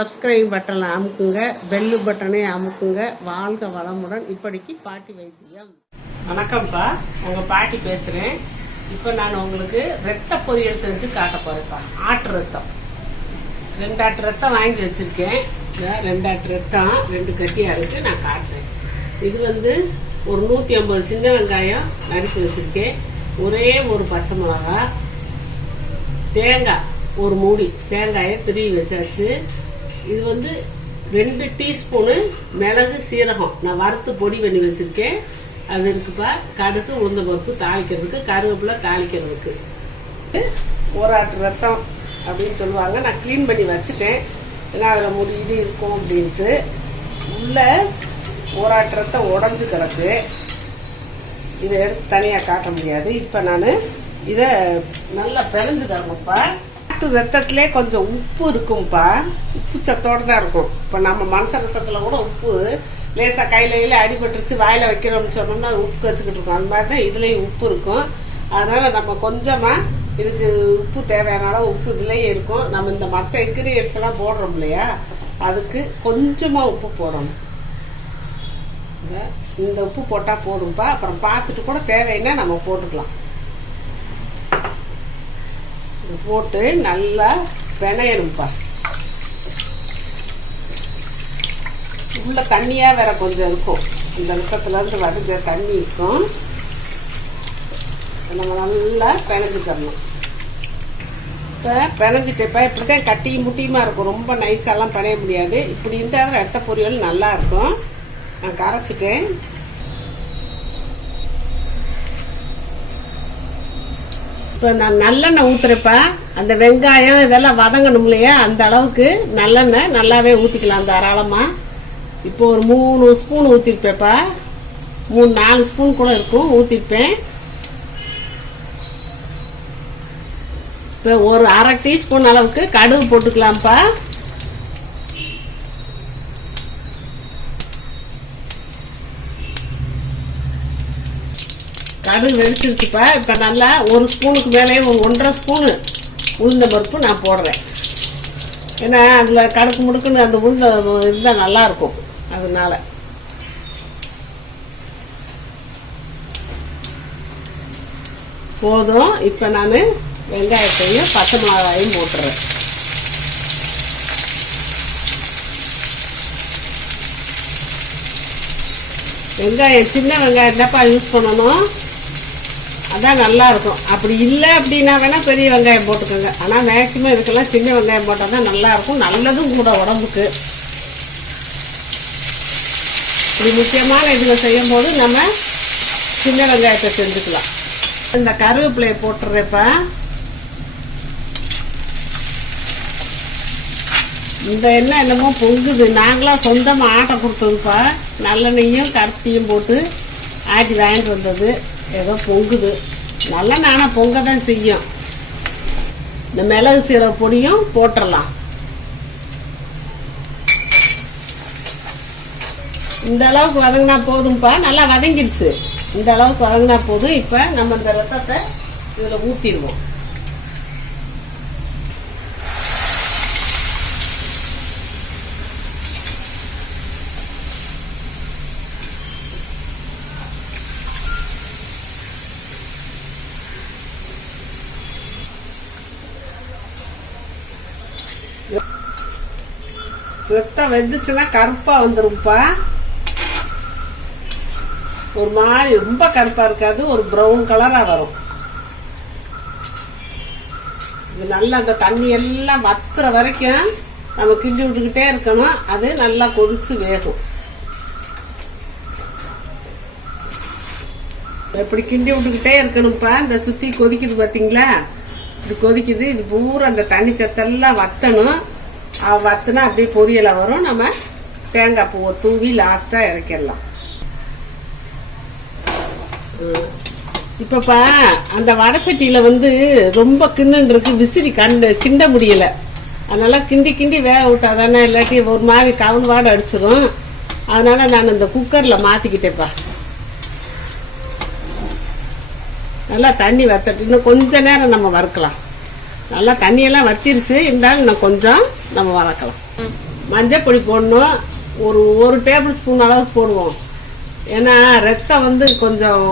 Subscribe பட்டனை அமுக்குங்க, bell பட்டனை அமுக்குங்க. வாழ்க வளமுடன். இப்படிக்கு பாட்டி வைத்தியம். வணக்கம்ப்பா, உங்கள் பாட்டி பேசுகிறேன். இப்போ நான் உங்களுக்கு ரத்த பொரியல் செஞ்சு காட்ட போகிறேன்ப்பா. ஆட்டு ரத்தம் 2 ஆட்டு ரத்தம் வாங்கி வச்சுருக்கேன். 2 ஆட்டு ரத்தம் 2 கட்டியாக இருக்குது. நான் காட்டுறேன். இது ஒரு 150 சின்ன வெங்காயம் நறுக்கி வச்சுருக்கேன். ஒரே ஒரு பச்சை மிளகா, தேங்காய் ஒரு மூடி தேங்காயை திருவி வச்சாச்சு. இது 2 டீஸ்பூனு மிளகு சீரகம் நான் வறுத்து பொடி பண்ணி வச்சிருக்கேன். அது இருக்குப்பா. கடுகு உளுந்த பருப்பு தாளிக்கிறதுக்கு, கருவேப்பிலை தாளிக்கிறதுக்கு. ஒரு ஆட்டு ரத்தம் அப்படின்னு சொல்லுவாங்க. நான் கிளீன் பண்ணி வச்சுட்டேன். ஏன்னா அதில் முடிவு இருக்கும் அப்படின்ட்டு. உள்ள ஒரு ஆட்டு ரத்தம் உடஞ்சு கிடக்கு. இதை எடுத்து தனியாக காட்ட முடியாது. இப்போ நான் இதை நல்லா பிணைஞ்சுக்கிறேன்ப்பா. ரத்தத்திலே கொஞ்சம் உப்பு இருக்கும்பா. உப்பு சத்தோடு தான் இருக்கும். இப்போ நம்ம மனச ரத்தத்தில் கூட உப்பு லேசா கையில அடிபட்டுருச்சு வாயில வைக்கிறோம்னு சொன்னோம்னா உப்பு வச்சுக்கிட்டு இருக்கோம். அந்த மாதிரி தான் இதுலயும் உப்பு இருக்கும். அதனால நம்ம கொஞ்சமா இதுக்கு உப்பு தேவையான அளவு உப்பு இதுலயே இருக்கும். நம்ம இந்த மற்ற இன்கிரீடியன்ஸ் எல்லாம் போடுறோம் இல்லையா, அதுக்கு கொஞ்சமா உப்பு போடணும். இந்த உப்பு போட்டா போதும்பா. அப்புறம் பார்த்துட்டு கூட தேவைன்னா நம்ம போட்டுக்கலாம். போட்டு நல்லா பிணையணும்ப்பா. உள்ள தண்ணியா வேற கொஞ்சம் இருக்கும். இந்த ரத்தத்துல இருந்து வடிஞ்ச தண்ணி இருக்கும். நம்ம நல்லா பிணைஞ்சுக்கணும். இப்ப பிணைஞ்சிட்டேப்பா. இப்படிதான் கட்டியும் முட்டியுமா இருக்கும். ரொம்ப நைஸாலாம் பிணைய முடியாது. இப்படி இருந்தாலும் ரத்த பொரியல் நல்லா இருக்கும். நான் கரைச்சிட்டேன். இப்போ நான் நல்லெண்ணெய் ஊத்துறப்ப அந்த வெங்காயம் இதெல்லாம் வதங்கணும் இல்லையா, அந்த அளவுக்கு நல்லெண்ணெய் நல்லாவே ஊற்றிக்கலாம் தாராளமா. இப்போ ஒரு 3 ஸ்பூன் ஊற்றிருப்பேப்பா. 3-4 ஸ்பூன் கூட இருக்கும் ஊற்றிருப்பேன். இப்போ ஒரு 1/2 டீஸ்பூன் அளவுக்கு கடுகு போட்டுக்கலாம்ப்பா. கடுகு வெடிச்சிருச்சுப்பா. இப்போ நல்லா 1 ஸ்பூனுக்கு மேலே 1.5 ஸ்பூனு உளுந்த பருப்பு நான் போடுறேன். ஏன்னா அதில் கடுக்கு முடுக்குன்னு அந்த உளுந்த இருந்தால் நல்லா இருக்கும். அதனால போதும். இப்போ நான் வெங்காயத்தையும் பச்சை மிளகாயும் போட்டுறேன். வெங்காயம் சின்ன வெங்காயம் என்னப்பா யூஸ் பண்ணணும், அதான் நல்லா இருக்கும். அப்படி இல்லை அப்படின்னா வேணா பெரிய வெங்காயம் போட்டுக்கோங்க. ஆனால் மேக்சிமம் இதுக்கெல்லாம் சின்ன வெங்காயம் போட்டால் தான் நல்லா இருக்கும். நல்லதும் கூட உடம்புக்கு. இது முக்கியமான இதில் செய்யும் போது நம்ம சின்ன வெங்காயத்தை செஞ்சுக்கலாம். இந்த கருவேப்பிலையை போட்டுறப்ப இந்த எண்ணெய் என்னமோ பொங்குது. நாங்களாம் சொந்தமாக ஆட்டை கொடுத்ததுப்பா. நல்லெண்ணெயும் கருப்பையும் போட்டு ஆட்டி வாங்கிட்டு வந்தது. ஏதோ பொங்குது. நல்லெண்ணெய் ஆனால் பொங்க தான் செய்யும். இந்த மிளகு சீரக பொடியும் போட்டுடலாம். இந்த அளவுக்கு வதங்கினா போதும்ப்பா. நல்லா வதங்கிடுச்சு. இந்த அளவுக்கு வதங்கினா போதும். இப்போ நம்ம இந்த ரத்தத்தை இதில் ஊற்றிடுவோம். ரத்தம் வெந்துச்சுன்னா கருப்பா வந்துரும்ப்பா. ஒரு மாதிரி ரொம்ப கருப்பா இருக்காது, ஒரு ப்ரௌன் கலரா வரும். இது நல்லா அந்த தண்ணி எல்லாம் வத்துற வரைக்கும் நம்ம கிண்டி விட்டுக்கிட்டே இருக்கணும். அது நல்லா கொதிச்சு வேகும். எப்படி கிண்டி விட்டுக்கிட்டே இருக்கணும்ப்பா. இந்த சுத்தி கொதிக்குது பாத்தீங்களா, இப்படி கொதிக்குது. இது பூரா அந்த தண்ணி சத்தெல்லாம் வத்தணும். வத்துனா அப்படியே பொரியலை வரும். நம்ம தேங்காய் பூவை தூவி லாஸ்டா இறக்கிடலாம். இப்பப்பா அந்த வடச்சட்டியில ரொம்ப கிண்ணு இருக்கு. விசிறி கிண்ட முடியல. அதனால கிண்டி கிண்டி வேக விட்டாதானே, இல்லாட்டி ஒரு மாதிரி கவுன் வாடை அடிச்சிடும். அதனால நான் இந்த குக்கர்ல மாத்திக்கிட்டேப்பா. நல்லா தண்ணி வத்தட்டு. இன்னும் கொஞ்ச நேரம் நம்ம வறுக்கலாம். நல்லா தண்ணியெல்லாம் வத்திருச்சு. இருந்தாலும் இன்னும் கொஞ்சம் நம்ம வதக்கலாம். மஞ்சள் பொடி போடணும். ஒரு டேபிள் ஸ்பூன் அளவுக்கு போடுவோம். ஏன்னா ரத்தம் வந்து கொஞ்சம்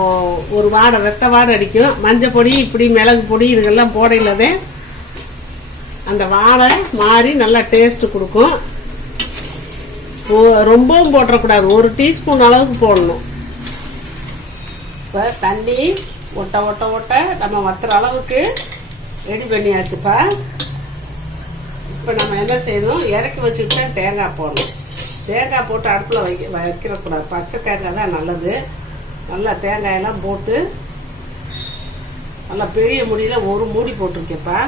ஒரு ரத்த வாடை அடிக்கும். மஞ்சள் பொடி இப்படி மிளகு பொடி இதுக்கெல்லாம் போடையிலதே அந்த வாடை மாறி நல்லா டேஸ்ட் கொடுக்கும். ரொம்பவும் போட்டுறக்கூடாது, ஒரு டீஸ்பூன் அளவுக்கு போடணும். இப்போ தண்ணி ஒட்ட ஒட்ட ஒட்ட நம்ம வத்துற அளவுக்கு ரெடி பண்ணியாச்சுப்பா. இப்போ நம்ம என்ன செய்யணும், இறக்கி வச்சுக்கிட்டா தேங்காய் போடணும். தேங்காய் போட்டு அடுப்பில் வைக்கிறக்கூடாது, பச்சை தேங்காய் தான் நல்லது. நல்லா தேங்காயெல்லாம் போட்டு நல்லா பெரிய மூடியில் ஒரு மூடி போட்டிருக்கேப்பா.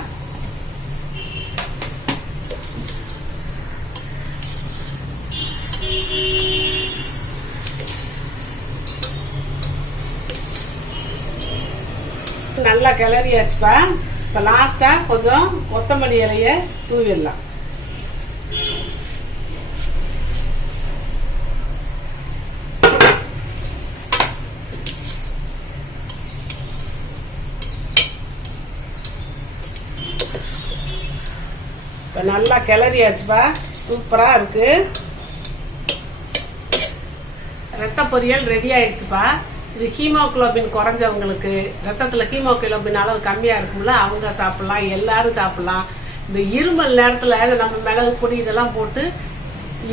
நல்லா கிளறியாச்சுப்பா. இப்போ லாஸ்டா கொஞ்சம் கொத்தமல்லி இலைய தூவிடலாம். இப்போ நல்லா கிளறியாச்சுப்பா, சூப்பரா இருக்கு. ரத்த பொரியல் ரெடி ஆயிடுச்சுப்பா. இது ஹீமோகுளோபின் குறைஞ்சவங்களுக்கு, ரத்தத்துல ஹீமோகுளோபின் அளவு கம்மியா இருக்கும்ல, அவங்க சாப்பிடலாம், எல்லாரும் சாப்பிடலாம். இந்த இருமல் நேரத்துல நம்ம மிளகு பொடி இதெல்லாம் போட்டு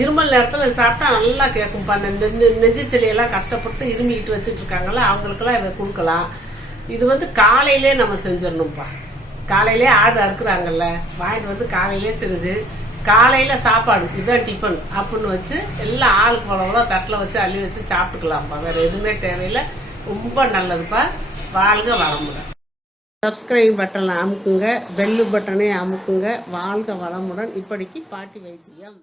இருமல் நேரத்துல சாப்பிட்டா நல்லா கேட்கும்பா. நெஞ்சுச்சலியெல்லாம் கஷ்டப்பட்டு இருமிக்கிட்டு வச்சுட்டு இருக்காங்கல்ல, அவங்களுக்கெல்லாம் இதை கொடுக்கலாம். இது வந்து காலையிலே நம்ம செஞ்சிடணும்ப்பா. காலையிலே ஆடு அறுக்குறாங்கல்ல, வாங்கிட்டு வந்து காலையிலே செஞ்சு காலையில சாப்பாடு இதுதான் டிஃபன் அப்படின்னு வச்சு எல்லாம் ஆளுக்கு போல தட்டில் வச்சு அள்ளி வச்சு சாப்பிட்டுக்கலாம்ப்பா. வேற எதுவுமே தேவையில்லை, ரொம்ப நல்லதுப்பா. வாழ்க வளமுடன். சப்ஸ்கிரைப் பட்டனை அமுக்குங்க, பெல்லு பட்டனை அமுக்குங்க. வாழ்க வளமுடன். இப்படிக்கு பாட்டி வைத்தியம்.